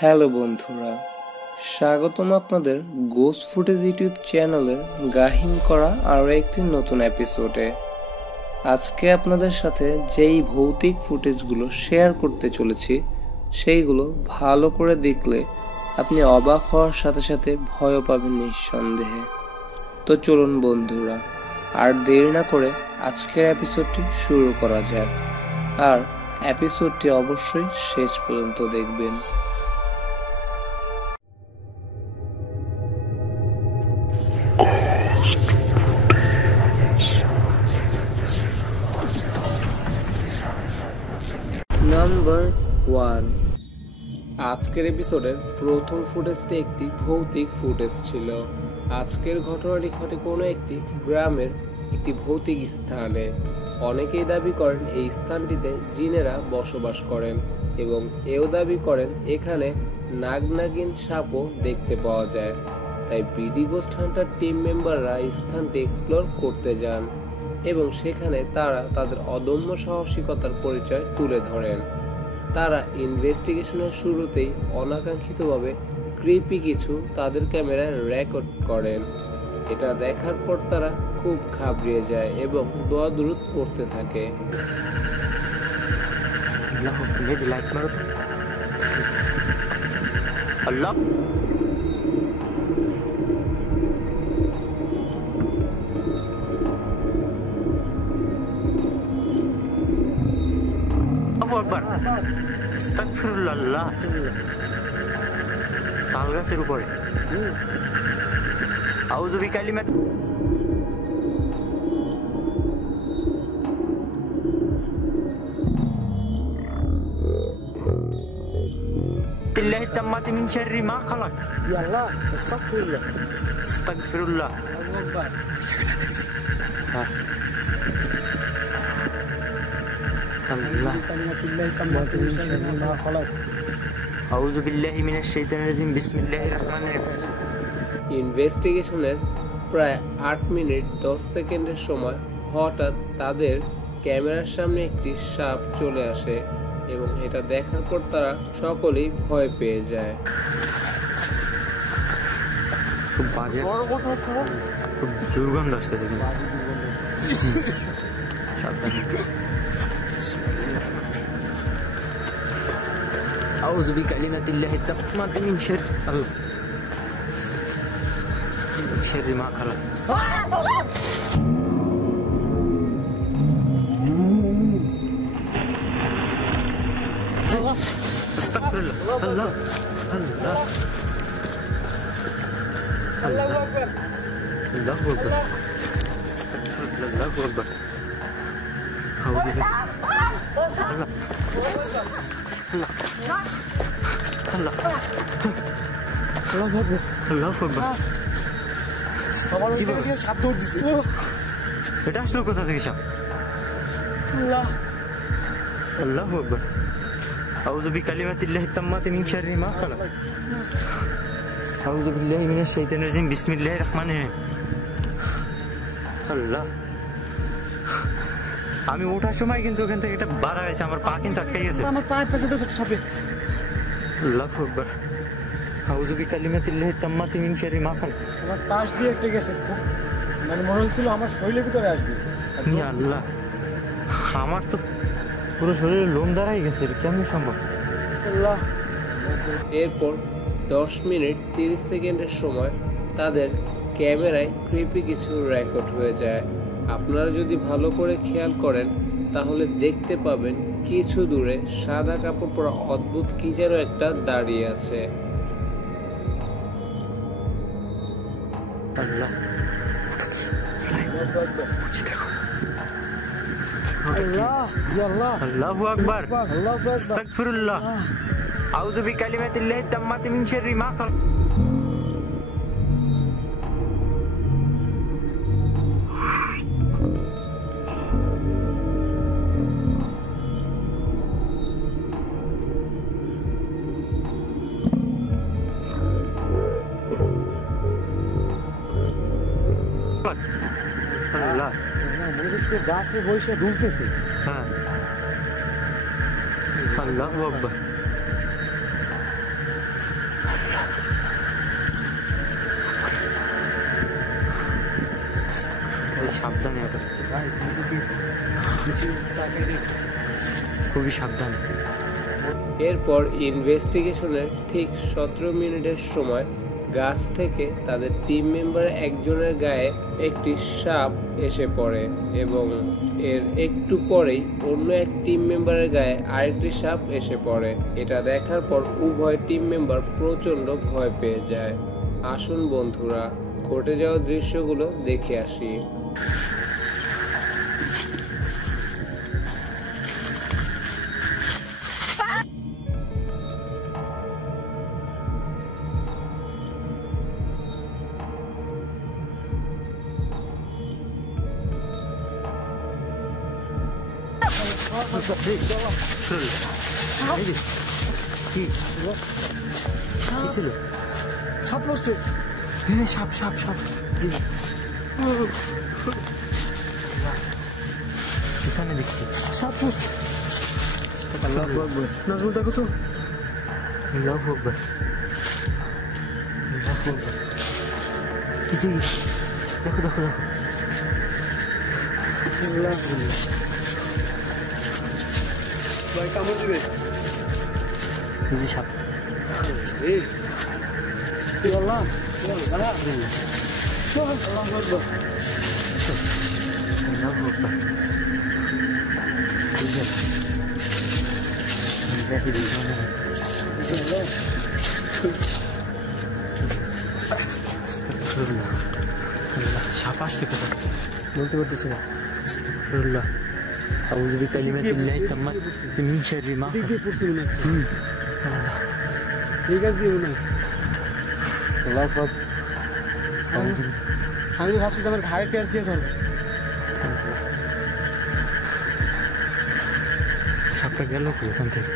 Hello বন্ধুরা, স্বাগতম আপনাদের গোস্ট ফুটেজ ইউটিউব চ্যানেলের গাহিম করা আরও একটি নতুন এপিসোডে। আজকে আপনাদের সাথে যেই ভৌতিক ফুটেজগুলো শেয়ার করতে চলেছি সেইগুলো ভালো করে দেখলে আপনি অবাক হওয়ার সাথে সাথে ভয়ও পাবেন নিঃসন্দেহে। তো চলুন বন্ধুরা, আর দেরি না করে আজকের এপিসোডটি শুরু করা যাক। আর এপিসোডটি অবশ্যই শেষ পর্যন্ত দেখবেন। নাম্বার 1। আজকের এপিসোডের প্রথম ফুটেজটি একটি ভৌতিক ফুটেজ ছিল। আজকের ঘটনাটি ঘটে কোনো একটি গ্রামের একটি ভৌতিক স্থানে। অনেকেই দাবি করেন এই স্থানটিতে জিনেরা বসবাস করেন এবং এও দাবি করেন এখানে নাগনাগিন সাপও দেখতে পাওয়া যায়। তাই বিডি গোস্ট হান্টার টিম মেম্বাররা স্থানটি এক্সপ্লোর করতে যান এবং সেখানে তারা তাদের অদম্য সাহসিকতার পরিচয় তুলে ধরেন। তারা ইনভেস্টিগেশনের শুরুতেই অনাকাঙ্ক্ষিতভাবে ক্রিপি কিছু তাদের ক্যামেরায় রেকর্ড করেন। এটা দেখার পর তারা খুব ঘাবড়িয়ে যায় এবং দোয়া দুরুদ পড়তে থাকে। আল্লাহ আকবার, আস্তাগফিরুল্লাহ। তাল গাছের উপরে আউযু বিকালিমাত তিল্লাহি তাম্মাতি মিন শাররি মা খালাক। ইয়া আল্লাহ, আস্তাগফিরুল্লাহ, আস্তাগফিরুল্লাহ। আল্লাহু আকবার। সেখানে দেখছি। হ্যাঁ, আল্লাহ তিল্লাহি তাম্মাতি মিন শাররি মা খালাক। আউযু বিল্লাহি মিনাশ শাইতানির রাজিম। বিসমিল্লাহির রহমানির রহিম। ইনভেস্টিগেশনের প্রায় 8 মিনিট 10 সেকেন্ডের সময় হঠাৎ তাদের ক্যামেরার সামনে একটি সাপ চলে আসে এবং এটা দেখার পর তারা সকলেই ভয় পেয়ে যায়। খুব বাজে, খুব দুর্গন্ধ আসতেছে। সাবধানে। আউযু বিকালিমাতিল্লাহি তাম্মাতি মিন শাররি মা খালাক। আস্তাগফিরুল্লাহ। আল্লাহ আল্লাহ আল্লাহু আকবার, আল্লাহু আকবার, আস্তাগফিরুল্লাহ, আল্লাহু আকবার। আউযু বিল্লাহ। আল্লাহ আল্লাহ আল্লাহ আল্লাহু আকবার, আল্লাহু আকবার। সাপ দৌড় দিছে। এটা আসলো কোথা থেকে সাপ? আল্লাহ আল্লাহু আকবার। আউযু বিকালিমাতিল্লাহি তাম্মাতি মিন শাররি মা খালাক। আউযু বিল্লাহি মিনাশ শাইতানির রাজিম। বিসমিল্লাহির রহমানির রহিম। আল্লাহ, আমি ওঠার সময় কিন্তু ওখান থেকে এটা বাড়া গেছে, আমার পা কিন্তু আটকে গেছে। আমার পায়ের পাশে তো সাপে। আল্লাহু আকবার। আউযু বিকালিমাতিল্লাহি তাম্মাতি মিন শাররি মা খালাক। আমার পাশ দিয়ে একটা গেছে, মানে মনে হচ্ছিল আমার শরীরের ভিতরে আসবে। ইয়া আল্লাহ, আমার তো পুরো শরীরে লোম দাঁড়াই গেছে, কেমন সম্ভব? আল্লাহ। এরপর 10 মিনিট 30 সেকেন্ডের সময় তাদের ক্যামেরায় ক্রিপি কিছু রেকর্ড হয়ে যায়। আপনারা যদি ভালো করে খেয়াল করেন তাহলে দেখতে পাবেন কিছু দূরে সাদা কাপড় পরা অদ্ভুত কি যেন একটা দাঁড়িয়ে আছে। আল্লাহ, আল্লাহ, ইয়া আল্লাহ, আল্লাহু আকবার, আল্লাহু আকবার, আস্তাগফিরুল্লাহ। আউযু বিকালিমাতিল্লাহি তাম্মাতি মিন শাররি মা খালাক। আল্লাহ, মনে হচ্ছে গাছে বসে ঢুকতেছে। হ্যাঁ, আল্লাহু আকবার। খুবই সাবধান। এরপর ইনভেস্টিগেশনের ঠিক 17 মিনিটের সময় গাছ থেকে তাদের টিম মেম্বার একজনের গায়ে একটি সাপ এসে পড়ে এবং এর একটু পরেই অন্য এক টিম মেম্বারের গায়ে আরেকটি সাপ এসে পড়ে। এটা দেখার পর উভয় টিম মেম্বার প্রচণ্ড ভয় পেয়ে যায়। আসুন বন্ধুরা, ঘটে যাওয়া দৃশ্যগুলো দেখে আসি। সাপ পড়ছে। সাপ সাপ সাপ এখানে দেখছি সাপ পড়ছে। আল্লাহু আকবার। নাজমুল দেখো তো। আল্লাহু আকবার। আল্লাহু আকবার। কিছু দেখো দেখো দেখো। ভাই কামড় দিবে। এই সাপ। এই আল্লাহ আল্লাহ আল্লাহু আকবার। আল্লাহু আকবার। আস্তাগফিরুল্লাহ। আল্লাহ, সাপ আসছে কোথায় বলতে পারতেছি না। আস্তাগফিরুল্লাহ। আউযু বিকালিমাতিল্লাহি তাম্মাত মিন শাররি মা দিক দিয়ে পড়ছে মনে হচ্ছে। এই গাছ দিয়ে মনে হয়। আল্লাহু আকবার। আমি ভাবছি যে আমার ঘাড়ে পেঁয়াজ দিয়ে ধরবে। সাপটা গেল এখান থেকে।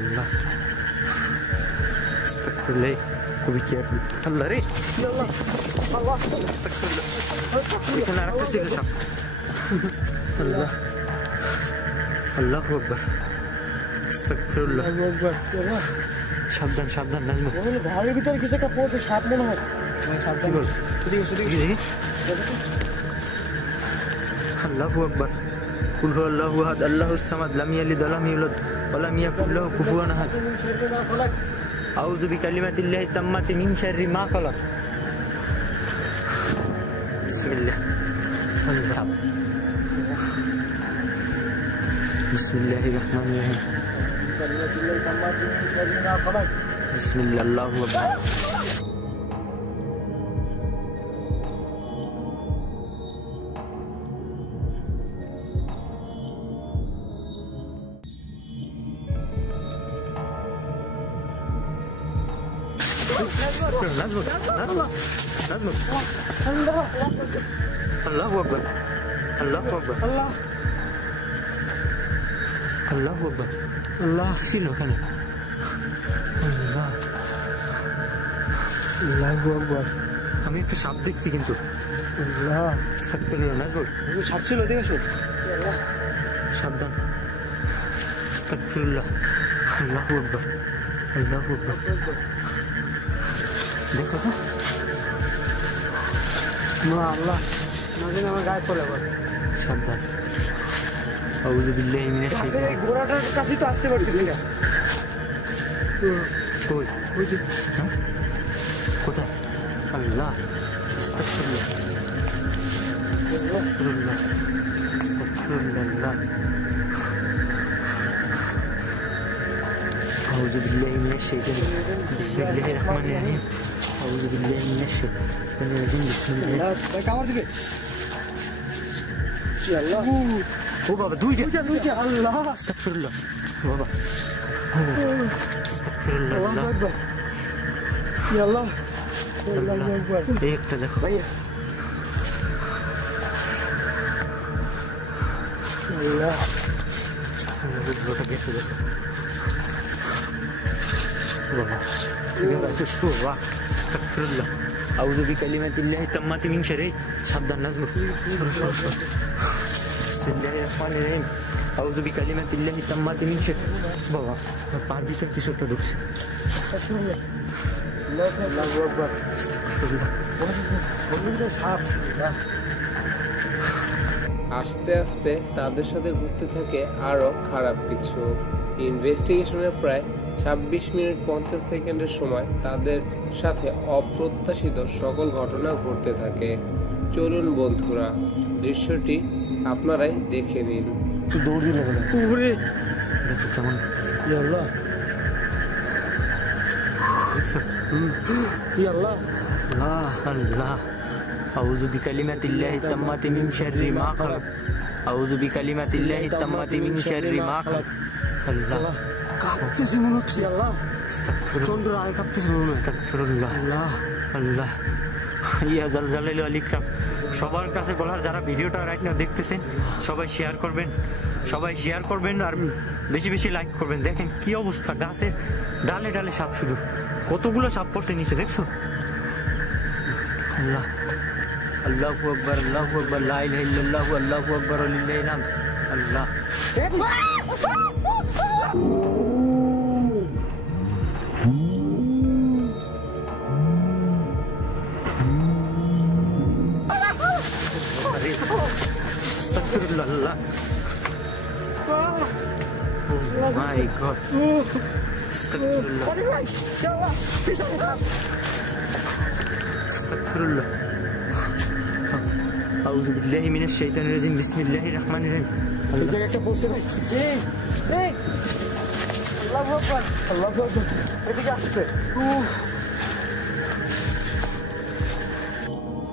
আল্লাহ, আস্তাগফিরুল্লাহ। খুবই কেয়ারফুল। আল্লাহ রে, আল্লাহ আল্লাহ আস্তাগফিরুল্লাহ। এখানে আরেকটা ছিল সাপ। আল্লাহ, আল্লাহু আকবার। আস্তাগফিরুল্লাহ। আল্লাহু আকবার। আল্লাহ সাবধান সাবধান নাজমুল। বলে ঘরের ভিতরে কিছু একটা পড়ছে, সাপ মনে হয়। ভাই সাপ কি বল? এদিকে এসে দেখি দেখি। আল্লাহু আকবার। কুল হুয়াল্লাহু আহাদ আল্লাহুস সামাদ লাম ইয়ালিদ ওয়া লাম ইউলাদ ওয়া লাম ইয়াকুল লাহু কুফুয়ান আহাদ। আউযু বিকালিমাতিল্লাহি তাম্মাতি মিন শাররি মা খালাক। বিসমিল্লাহ। আল্লাহ। বিসমিল্লাহির রহমানির রহিম। বিসমিল্লাহ। আল্লাহু আকবার। নাজমুল নাজমুল নাজমুল। আল্লাহু আকবার। আল্লাহু আকবার। আল্লাহ আল্লাহু আকবার। আল্লাহ ছিল ওখানে। আল্লাহ, আল্লাহু আকবার। আমি একটা সাপ দেখছি কিন্তু। আল্লাহ আস্তাগফিরুল্লাহ। নাজমুল, সাপ ছিল, এদিকে আসো। আল্লাহ সাবধান। আস্তাগফিরুল্লাহ। আল্লাহু আকবার। আল্লাহু আকবার। দেখো তো। মা আল্লাহ না জানি আমার গায়ে পড়ে আবার। সাবধান। আউযু বিল্লাহি মিনাশ শাইতানির। ঘোড়াটার কাছে তো আসতে পারতেছি না। কই? বুঝি হ্যাঁ? কোথায়? আল্লাহ, আস্তাগফিরুল্লাহ। আস্তাগফিরুল্লাহ। আস্তাগফিরুল্লাহ। আউযু বিল্লাহি মিনাশ শাইতানির রাজিম। বিসমিল্লাহির রহমানির রহিম। আউযু বিল্লাহি মিনাশ শাইতানির রাজিম। বিসমিল্লাহ। ভাই কামড় দিবে। আল্লাহ ও বাবা, দুইটা। আল্লাহ আস্তাগফিরুল্লাহ। বাবা, আস্তাগফিরুল্লাহ। আল্লাহু আকবার। আল্লাহ আল্লাহু আকবার। এই একটা দেখো। আল্লাহ ওটা গেছে দেখো। বাবা, বাবা, আস্তাগফিরুল্লাহ। আউযু বিকালিমাতিল্লাহি তাম্মাতি মিন শাররি। সাবধান নাজমুল। সরো সরো সরো। বিসমিল্লাহির রহমানির রহিম। আউযু বিকালিমাতিল্লাহি তাম্মাতি মিন শাররি। বাবা, পাঁচ ভিতর কিছু একটা ঢুকছে। আল্লাহু আকবার। আস্তাগফিরুল্লাহ। আস্তে আস্তে তাদের সাথে ঘটতে থাকে আরও খারাপ কিছু। ইনভেস্টিগেশনের প্রায় 26 মিনিট 50 সেকেন্ডের সময় তাদের সাথে অপ্রত্যাশিত সকল ঘটনা ঘটতে থাকে। চলুন বন্ধুরা, দৃশ্যটি আপনারাই দেখে নিন। দৌড় দিল ওরে দেখো কেমন ইয়া আল্লাহ, দেখছো? ইয়া আল্লাহ, আল্লাহ আল্লাহ, আউযু বিকালিমাতিল্লাহি তাম্মাতি মিন শাররি মা খালাক, আউযু বিকালিমাতিল্লাহি তাম্মাতি মিন শাররি মা খালাক। আল্লাহ কাঁপতেছে মনে হচ্ছে। ইয়া আল্লাহ, আস্তাগফিরুল্লাহ, চন্দ্র আয় কাঁপতেছে মনে হচ্ছে। আস্তাগফিরুল্লাহ, আল্লাহ, আল্লাহ ইয়া জাল জালালি ওয়াল ইকরাম। সবার কাছে বলার, যারা ভিডিওটা রাইট নাও দেখতেছেন সবাই শেয়ার করবেন, সবাই শেয়ার করবেন আর বেশি বেশি লাইক করবেন। দেখেন কি অবস্থা, গাছের ডালে ডালে সাপ, শুধু কতগুলো সাপ পড়ছে নিচে, দেখছো? আল্লাহ, আল্লাহু আকবার, আল্লাহু আকবার, লা ইলাহা ইল্লাল্লাহু, আল্লাহু আকবার, লিল্লাহিল হামদ। আল্লাহ আস্তাগফিরুল্লাহ, আল্লাহ, oh my god, আস্তাগফিরুল্লাহ, আস্তাগফিরুল্লাহ, আউযু বিল্লাহি মিনাশ শাইতানির রাজিম, বিসমিল্লাহির রহমানির রহিম। এই জায়গায় একটা পড়ছে ভাই। এই এই আল্লাহু আকবার, আল্লাহু আকবার, এদিকে আসছে।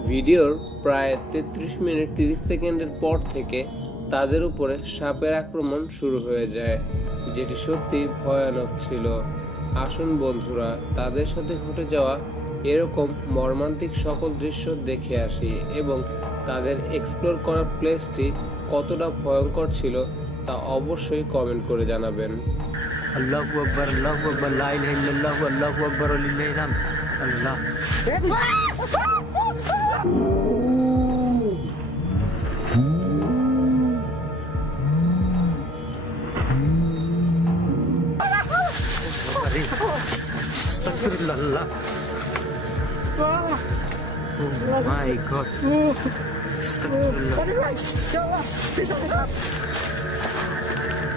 ভিডিওর প্রায় 33 মিনিট 30 সেকেন্ডের পর থেকে তাদের উপরে সাপের আক্রমণ শুরু হয়ে যায়, যেটি সত্যি ভয়ানক ছিল। আসুন বন্ধুরা, তাদের সাথে ঘটে যাওয়া এরকম মর্মান্তিক সকল দৃশ্য দেখে আসি এবং তাদের এক্সপ্লোর করা প্লেসটি কতটা ভয়ঙ্কর ছিল তা অবশ্যই কমেন্ট করে জানাবেন। আল্লাহু আকবার, আল্লাহু আকবার, লা ইলাহা ইল্লাল্লাহু, আল্লাহু আকবার, লিল্লাহিল হামদ। আল্লাহ আস্তাগফিরুল্লাহ, আল্লাহ, oh my god, আস্তাগফিরুল্লাহ,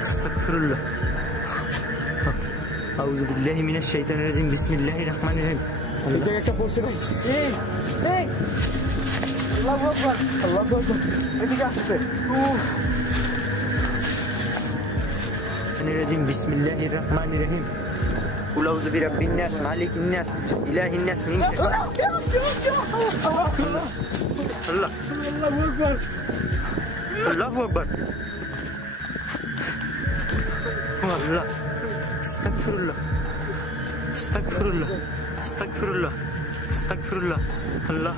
আস্তাগফিরুল্লাহ, আউযু বিল্লাহি মিনাশ শাইতানির রাজিম, বিসমিল্লাহির রহমানির রহিম। এই জায়গায় একটা পড়ছে ভাই। এই এই আল্লাহু আকবার, আল্লাহু আকবার, এদিকে আসছে। রাজিম, বিসমিল্লাহির রহমানির রহিম। কুল আউযু বিরাব্বিন নাস, মালিকিন নাস, ইলাহিন নাস, মিন আল্লাহ, আল্লাহ, আল্লাহু আকবার, আল্লাহু আকবার, আল্লাহ, আস্তাগফিরুল্লাহ, আস্তাগফিরুল্লাহ, আস্তাগফিরুল্লাহ, আস্তাগফিরুল্লাহ, আল্লাহ,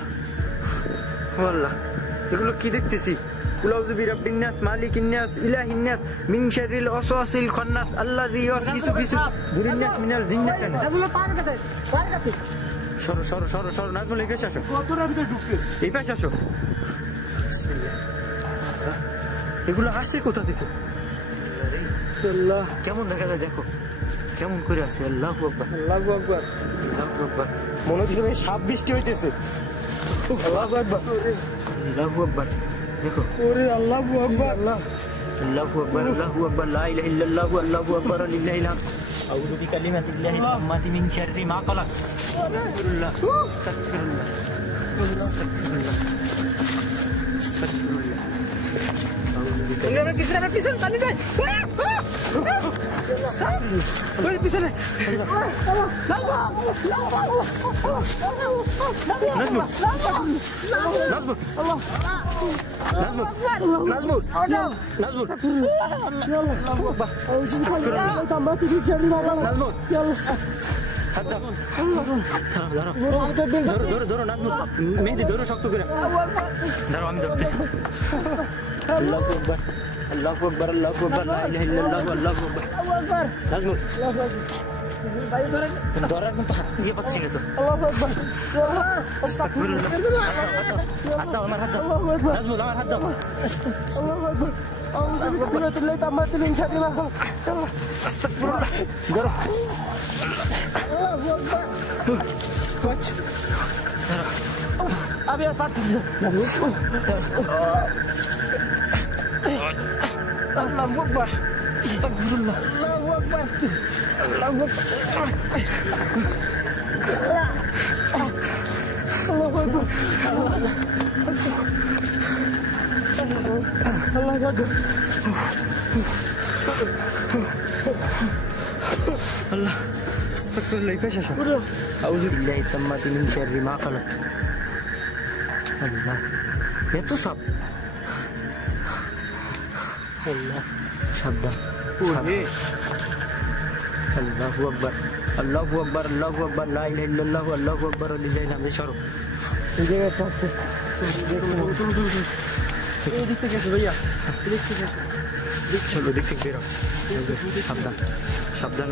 ও আল্লাহ, এগুলো কি দেখতেছি? কুল আউযু বিরাব্বিন নাস, মালিকিন নাস, ইলাহিন নাস, মিন শাররিল ওয়াসওয়াসিল খান্নাস, আল্লাযী ইউওয়াসওয়িসু ফি সুদুরিন নাস মিনাল জিন্নাতি। এগুলো পার কাছে, পার কাছে। সরো সরো সরো সরো, নাজমুল এই পাশে আসো, কতটা ভিতরে ঢুকছে। এই পাশে আসো। বিসমিল্লাহ, এগুলো আসে কোথা থেকে? আল্লাহ, কেমন দেখা যায় দেখো, কেমন করে আছে। আল্লাহু আকবার, আল্লাহু আকবার, আল্লাহু আকবার, মনে হচ্ছে ভাই সাপ বৃষ্টি হইতেছে। আল্লাহু আকবার, আল্লাহু আকবার, দেখো, ওরে আল্লাহু আকবার, আল্লাহ, আল্লাহু আকবার, আল্লাহু আকবার, লা ইলাহা ইল্লাল্লাহু, আল্লাহু আকবার, লিল্লাহিল হামদ। আউযু বিকালিমাতিল্লাহি তাম্মাতি মিন শাররি মা খালাক। আস্তাগফিরুল্লাহ, আস্তাগফিরুল্লাহ, আস্তাগফিরুল্লাহ, আস্তাগফিরুল্লাহ, আউযু বিকালিমাতিল্লাহি। আমার পিছনে তালি ভাই। ওই পিছনে। নাজমুল, নাজমুল, নাজমুল, নাজমুল, নাজমুল, নাজমুল, হাত দাও, দাঁড়াও, ধরো ধরো ধরো, নাজমুল, মেহেদি ধরো শক্ত করে, দাঁড়াও আমি ধরতেছি। আল্লাহু আকবার, আল্লাহু আকবার, আল্লাহু আকবার, লা ইলাহা ইল্লাল্লাহু, আল্লাহু আকবার। নাজমুল, ধরার মতো হাত দিয়ে পাচ্ছি না তো। আস্তাগফিরুল্লাহ, হাত দাও, আমার হাত দাও, নাজমুল আমার হাত দাও। আস্তাগফিরুল্লাহ, ধরো, আমি আর পারতেছি না। আল্লাহু আকবার আস্তাগফিরুল্লাহ আল্লাহু আকবার আল্লাহু আকবার আল্লাহু আকবার আল্লাহু আকবার আল্লাহ আস্তাগফিরুল্লাহ পেশ আসো আউযু বিল্লাহি তাম্মাতি মিন শাররি মা খালাক আল্লাহ এত সাপ আল্লাহ সাবধান আল্লাহু আকবার আল্লাহু আকবার আল্লাহু আকবার লা ইলাহা ইল্লাল্লাহু আল্লাহু আকবার লিল্লাহিল হামদ সরো এই জায়গায় থাকছে এই দিক থেকে এসো ভাইয়া দিক থেকে এসো চলো দিক থেকে বেরো সাবধান সাবধান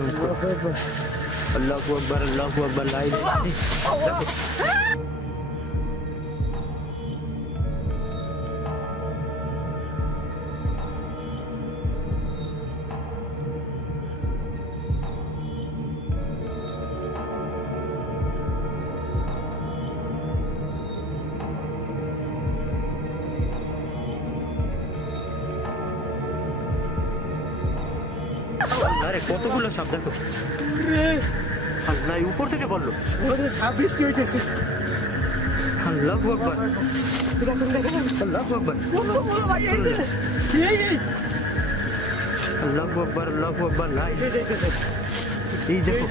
আল্লাহু আকবার লা ইলাহা দেখো আরে কতগুলো সাপ দেখো আল্লাহ উপর থেকে বললো ওদের সাপ বৃষ্টি হইতেছে আল্লাহু আকবার আল্লাহু আকবার আল্লাহু আকবার লা ইলাহা ইল্লাল্লাহ এই দেখো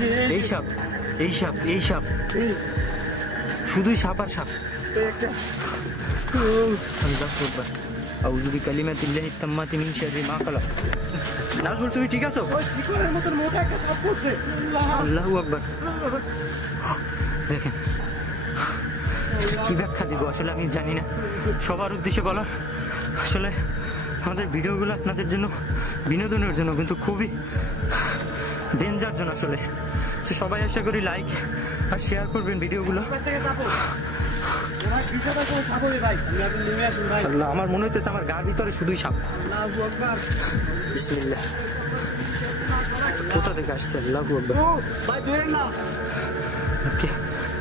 এই সাপ শুধুই সাপ আর সাপ আল্লাহু আকবার আউযু বিকালিমাতিল্লাহি তাম্মাতি মিন শাররি মা খালাক নাজমুল তুমি ঠিক আছো শিকড়ের মতন মোটা একটা সাপ পড়ছে আল্লাহু আকবার দেখেন কি ব্যাখ্যা দিব আসলে আমি জানি না সবার উদ্দেশ্যে বলা আসলে আমাদের ভিডিওগুলো আপনাদের জন্য বিনোদনের জন্য কিন্তু খুবই ডেঞ্জার জন্য আসলে তো সবাই আশা করি লাইক আর শেয়ার করবেন ভিডিওগুলো আল্লাহ আমার মনে হইতেছে আমার গার ভিতরে শুধুই সাপ বিসমিল্লাহ কোথা থেকে আসছে আল্লাহু আকবার ওকে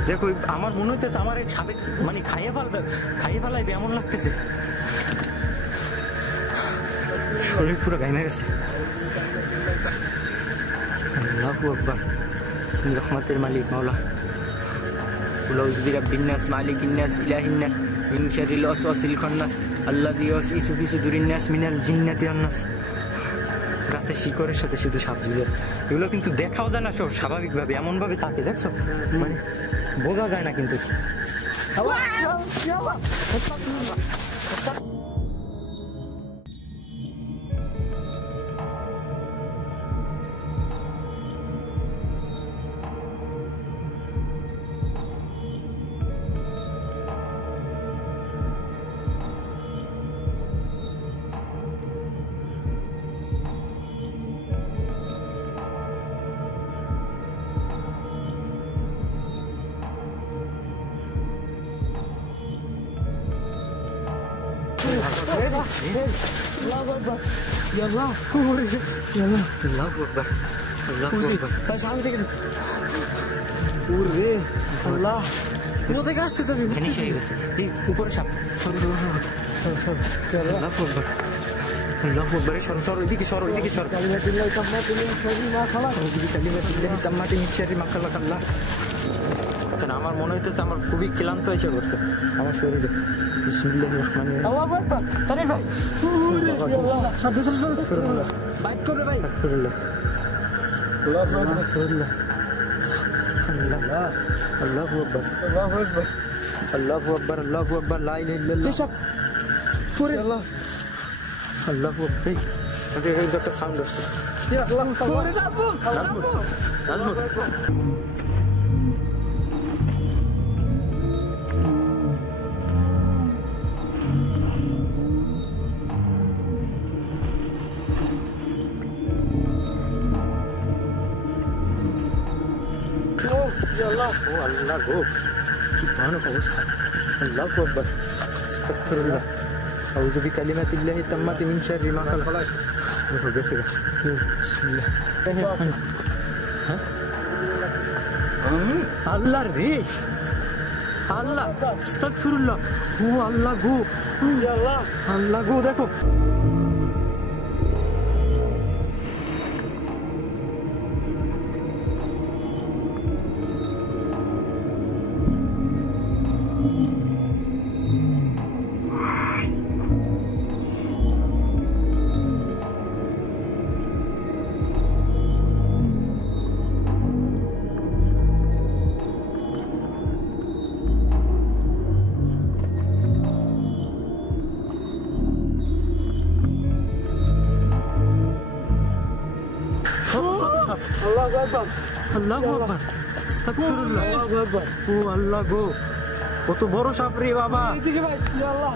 দেখো আমার মনে হইতেছে আমার এই সাপে মানে খাইয়ে ফেলাইবে এমন লাগতেছে শরীর পুরো ঘামে গেছে আল্লাহু আকবার তুমি রহমতের মালিক মাওলা আউযু বিরাব্বিন নাস মালিকিন নাস ইলাহিন নাস মিন শাররিল ওয়াসওয়াসিল খান্নাস আল্লাযী ইউওয়াসওয়িসু ফি সুদুরিন নাস মিনাল জিন্নাতি ওয়ান নাস গাছের শিকড়ের সাথে শুধু সাপ ঝুলে এগুলো কিন্তু দেখাও যায় না সব স্বাভাবিকভাবে এমনভাবে থাকে দেখছো মানে বোঝা যায় না কিন্তু উপরে সাপ সরো এদিকে সরো আমার মনে হইতেছে আমার খুবই ক্লান্ত এসে করছে আমার শরীরে বিসমিল্লাহির রহমানির আল্লাহু আকবার লা ইলাহা ইল্লাল্লাহ আল্লাহু আকবার এই একটা সাউন্ড আসছে আল্লাহ গো কি ভয়ানক অবস্থা আল্লাহু আকবার আস্তাগফিরুল্লাহ আউযু বিকালিমাতিল্লাহি তাম্মাতি মিন শাররি মা খালাক দেখো গেছে বিসমিল্লাহ আল্লাহ রে আল্লাহ আস্তাগফিরুল্লাহ ও আল্লাহ গো দেখো আল্লাহু আকবার আস্তাগফিরুল্লাহ ও আল্লাহ গো কত বড় সাপ রে বাবা এদিকে ভাই ইয়া আল্লাহ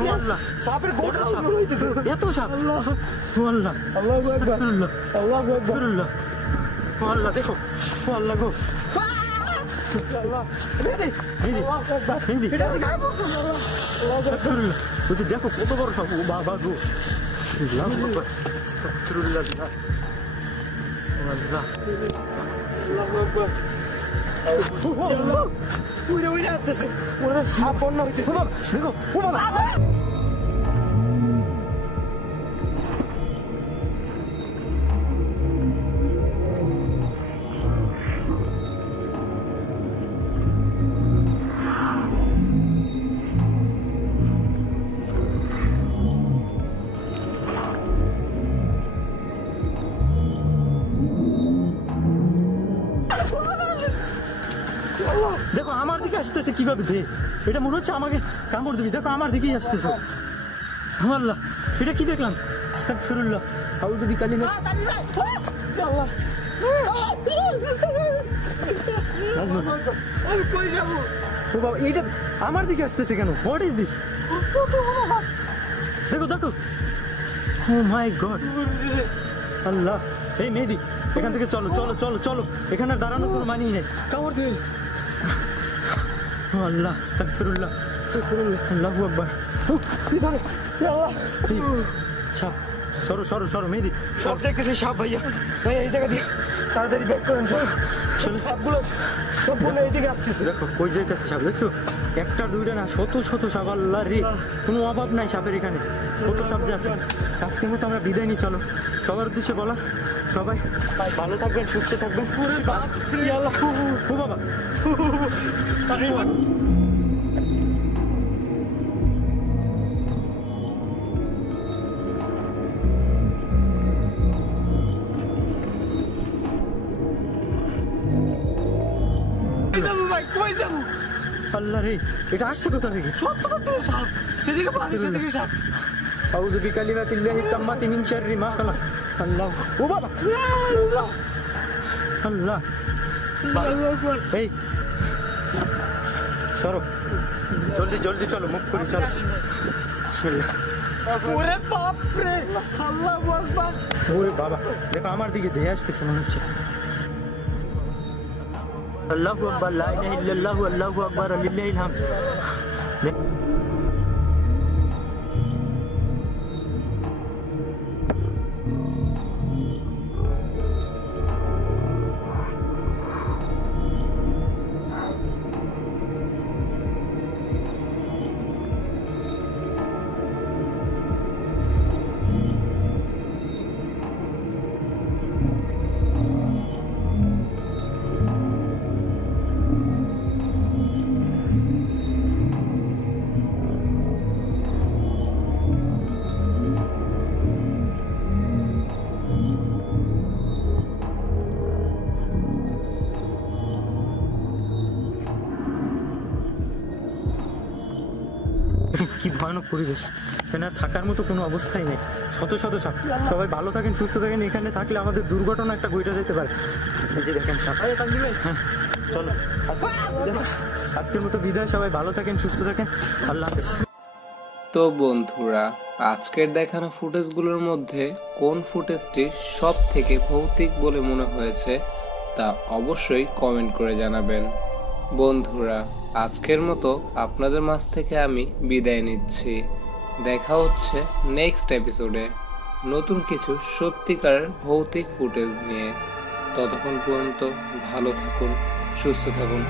ও আল্লাহ সাপের গোটা সাপ। হইতেছে এত সাপ ও আল্লাহ আল্লাহু আকবার আস্তাগফিরুল্লাহ আল্লাহু আকবার আস্তাগফিরুল্লাহ ও আল্লাহ দেখো ও আল্লাহ গো আল্লাহ রেডি এই যে, আল্লাহু আকবার এই যে, এটা গায়ে পড়ছে আল্লাহু আকবার আস্তাগফিরুল্লাহ বলছি দেখো কত বড় সাপ ও বাবা গো আল্লাহু আকবার আস্তাগফিরুল্লাহ ও আল্লাহ আল্লাহু আকবার আল্লাহ উড়ে উড়ে আসতেছে ওরা সাপ বন্যা হইতেছে দেখো ও বাবা দেখো আমার দিকে আসতেছে কিভাবে দে এটা মনে হচ্ছে আমাকে কামড় দিবি দেখো আমার দিকেই আসতেছে আল্লাহ এটা কি দেখলাম আস্তাগফিরুল্লাহ আউযু বিকালিমাত আল্লাহ নাজমুল আমি কই যাব ও বাবা এটা আমার দিকে আসতেছে কেন হোয়াট ইজ দিস দেখো দেখো ও মাই গড আল্লাহ এই মেহেদি এখান থেকে চলো চলো চলো চলো এখানে আর দাঁড়ানোর কোনো মানেই নেই কামড় দে ও আল্লাহ আস্তাগফিরুল্লাহ আল্লাহু আকবার পিছনে ইয়া আল্লাহ এই, সাপ সরো সরো সরো মেহেদি সব দেখতেছি সাপ ভাইয়া ভাইয়া এই জায়গা দিয়ে তাড়াতাড়ি ব্যাক করেন সব চলো সাপগুলো সব বলে এইদিকে আসতেছে দেখো কই যাইতেছে সাপ দেখছো একটা দুইটা না শত শত সাপ আল্লাহ রে কোনো অভাব নাই সাপের এখানে কত সাপ যে আছে আজকের মতো আমরা বিদায় নিই চলো সবার উদ্দেশ্যে বলা সবাই ভালো থাকবেন সুস্থ থাকবেন ওরে বাপ রে আল্লাহ ও বাবা কই যাবো ভাই কই যাবো আল্লাহ রে এটা আসছে কোথা থেকে সব তো সাপ সেদিকে পানি সেদিকে সাপ আউযু বিকালিমাতিল্লাহি তাম্মাতি মিন শাররি মা খালাক আল্লাহ ও বাবা আল্লাহ আল্লাহ আল্লাহু আকবার এই সরো জলদি জলদি চলো মুখ করি চলো বিসমিল্লাহ ওরে বাপ রে আল্লাহু আকবার ওরে বাবা দেখো আমার দিকে ধেয়ে আসতেছে মনে হচ্ছে আল্লাহু আকবার লা ইলাহা ইল্লাল্লাহু আল্লাহু আকবার লিল্লাহিল হামদ কি ভয়ানক পরিবেশ এখানে আর থাকার মতো কোনো অবস্থাই নেই শত শত সাপ সবাই ভালো থাকেন সুস্থ থাকেন এখানে থাকলে আমাদের দুর্ঘটনা একটা ঘটে যেতে পারে এই যে দেখেন সাপ হ্যাঁ চলো আজকের মতো বিদায় সবাই ভালো থাকেন সুস্থ থাকেন আল্লাহ হাফেজ তো বন্ধুরা আজকের দেখানো ফুটেজগুলোর মধ্যে কোন ফুটেজটি সব থেকে ভৌতিক বলে মনে হয়েছে তা অবশ্যই কমেন্ট করে জানাবেন। বন্ধুরা আজকের মতো আপনাদের মাঝ থেকে আমি বিদায় নিচ্ছি। দেখা হচ্ছে নেক্সট এপিসোডে নতুন কিছু সত্যিকারের ভৌতিক ফুটেজ নিয়ে। ততক্ষণ পর্যন্ত ভালো থাকুন, সুস্থ থাকুন।